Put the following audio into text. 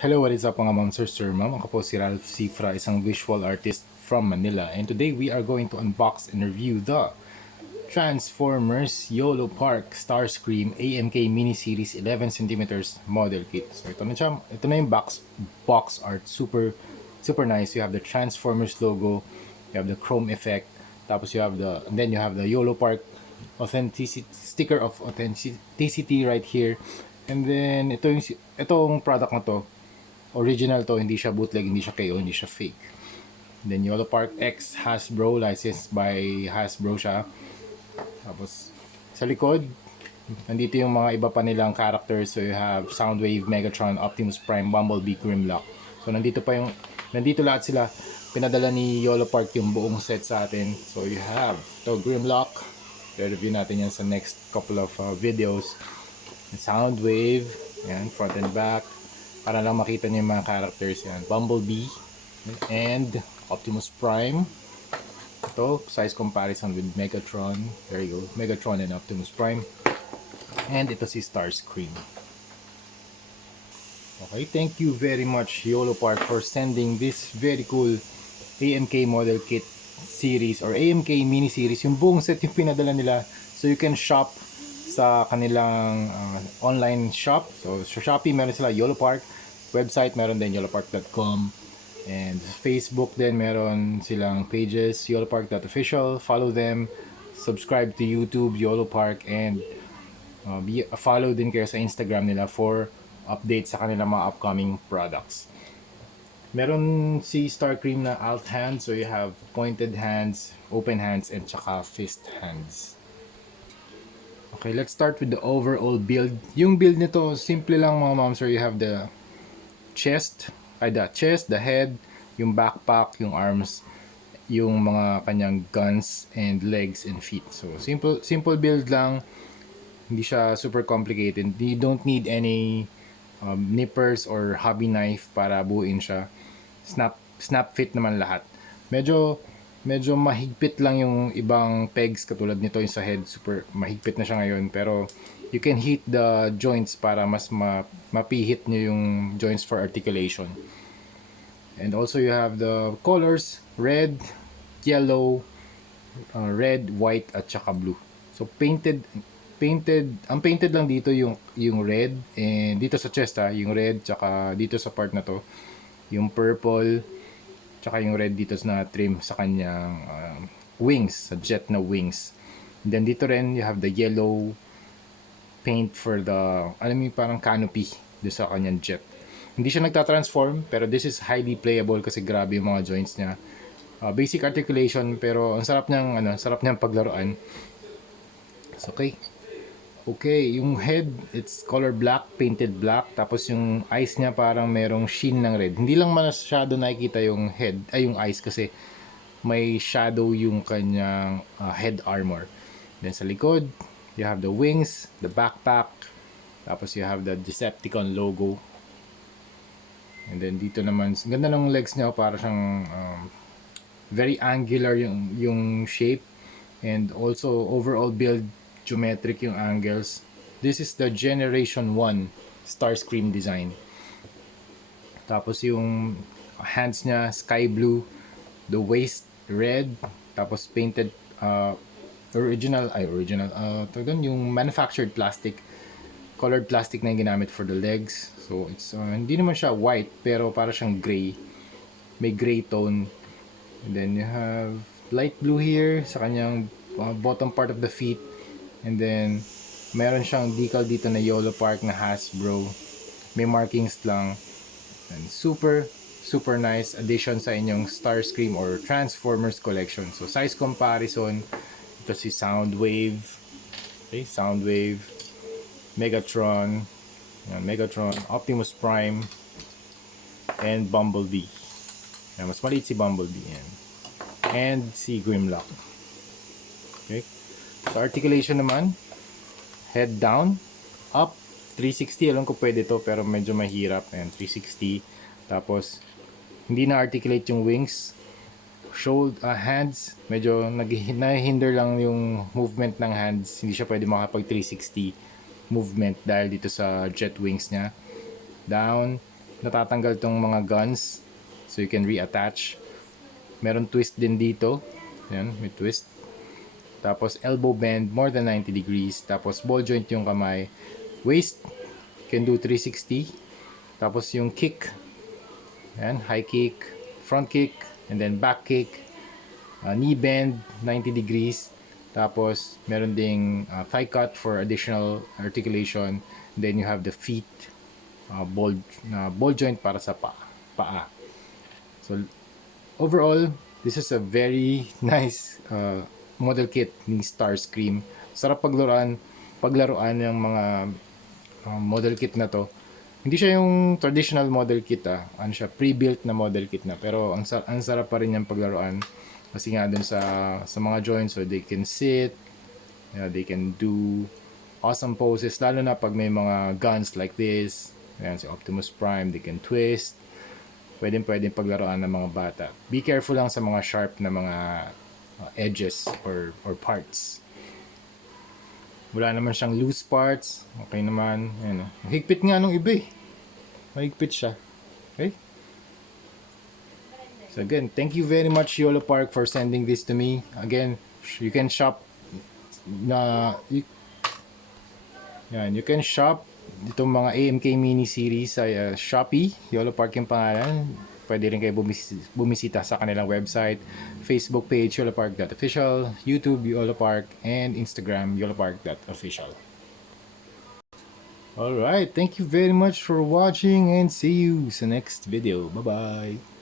Hello, what is up mga ma'am, sir, ma'am? Ako po si Ralph Cifra, isang visual artist from Manila. And today we are going to unbox and review the Transformers YOLO Park Starscream AMK Mini Series 11 centimeters model kit. So ito na siya. Ito na yung box art. Super nice. You have the Transformers logo, you have the chrome effect, tapos and then you have the YOLO Park authenticity sticker of authenticity right here. And then itong product na to, original to, hindi siya bootleg, hindi siya KO, hindi siya fake. Then YOLO Park X Hasbro, licensed by Hasbro siya. Tapos sa likod, nandito yung mga iba pa nilang characters. So you have Soundwave, Megatron, Optimus Prime, Bumblebee, Grimlock. So nandito lahat sila. Pinadala ni YOLO Park yung buong set sa atin. So you have to Grimlock. I-review natin yan sa next couple of videos. Soundwave, yan, front and back, para lang makita niyo yung mga characters yan. Bumblebee and Optimus Prime. Ito, size comparison with Megatron. There you go, Megatron and Optimus Prime. And ito si Starscream. Okay, thank you very much YOLO Park for sending this very cool AMK model kit series or AMK mini series. Yung buong set yung pinadala nila, so you can shop sa kanilang online shop. So sa Shopee meron sila YOLO Park, website meron din yolopark.com, and Facebook din meron silang pages, yolopark.official. Follow them, subscribe to YouTube YOLO Park, and follow din kayo sa Instagram nila for updates sa kanilang mga upcoming products. Meron si Starscream na alt hand, so you have pointed hands, open hands, and tsaka fist hands. Okay, let's start with the overall build. Yung build nito, simple lang mga ma'am, sir. You have the chest, the head, yung backpack, yung arms, yung mga kanyang guns and legs and feet. So simple build lang. Hindi siya super complicated. You don't need any nippers or hobby knife para buuin siya. Snap fit naman lahat. Medyo mahigpit lang yung ibang pegs katulad nito yung sa head, super mahigpit na siya ngayon, pero you can heat the joints para mas mapihit nyo yung joints for articulation. And also you have the colors, red, yellow, red, white, at saka blue. So painted, ang painted lang dito yung red, and dito sa chest yung red, tsaka dito sa part na to yung purple, tsaka yung red dito na trim sa kanyang wings, sa jet na wings. And then dito rin you have the yellow paint for the, alam mo parang canopy dito sa kanyang jet. Hindi siya nagtatransform, pero this is highly playable kasi grabe yung mga joints niya. Basic articulation, pero ang sarap niyang paglaruan. So, okay, yung head, it's color black, painted black. Tapos yung eyes niya parang merong sheen ng red. Hindi lang masyado nakikita yung head, yung eyes kasi may shadow yung kanyang head armor. Then sa likod, you have the wings, the backpack, tapos you have the Decepticon logo. And then dito naman, ganda ng legs niya, para siyang very angular yung shape, and also overall build geometric yung angles. This is the Generation 1 Starscream design. Tapos yung hands niya sky blue, the waist red, tapos painted original yung manufactured plastic, colored plastic na yung ginamit for the legs. So it's hindi naman siya white, pero para siyang gray, may gray tone. And then you have light blue here sa kanyang bottom part of the feet. And then meron siyang decal dito na YOLO Park na Hasbro, may markings lang. And super nice addition sa inyong Starscream or Transformers collection. So size comparison, ito si Soundwave, okay, Soundwave, Megatron, Optimus Prime, and Bumblebee. Mas maliit si Bumblebee yan. And si Grimlock. Okay. So articulation naman, head down, up, 360. Alam ko pwede to, pero medyo mahirap. And 360. Tapos hindi na articulate yung wings. Hands, medyo nahihinder lang yung movement ng hands. Hindi siya pwede makapag 360 movement dahil dito sa jet wings niya. Down, natatanggal tong mga guns. So you can reattach. Meron twist din dito. Ayan, may twist. Tapos elbow bend more than 90 degrees. Tapos ball joint yung kamay. Waist, can do 360. Tapos yung kick. Ayan, high kick, front kick, and then back kick. Knee bend, 90 degrees. Tapos meron ding thigh cut for additional articulation. Then you have the feet, ball joint para sa paa. So overall, this is a very nice model kit ni Starscream. Sarap paglaruan ng mga model kit na to. Hindi siya yung traditional model kit ano siya, pre-built na model kit na. Pero ang sarap pa rin yung paglaruan. Kasi nga dun sa mga joints, so they can sit, they can do awesome poses. Lalo na pag may mga guns like this. Ayan, si Optimus Prime, they can twist. Pwedeng paglaruan ng mga bata. Be careful lang sa mga sharp na mga edges or parts. Wala naman siyang loose parts. Okay naman. Ayan, higpit nga nung iba eh. Mahigpit siya. Okay? So again, thank you very much YOLO Park for sending this to me. Again, you can shop you can shop itong mga AMK mini series sa Shopee. YOLO Park yung pangalan. Pwede rin kayo bumisita sa kanilang website, Facebook page yolopark.official, YouTube YOLO Park, and Instagram yolopark.official. Alright, thank you very much for watching and see you sa next video. Bye-bye!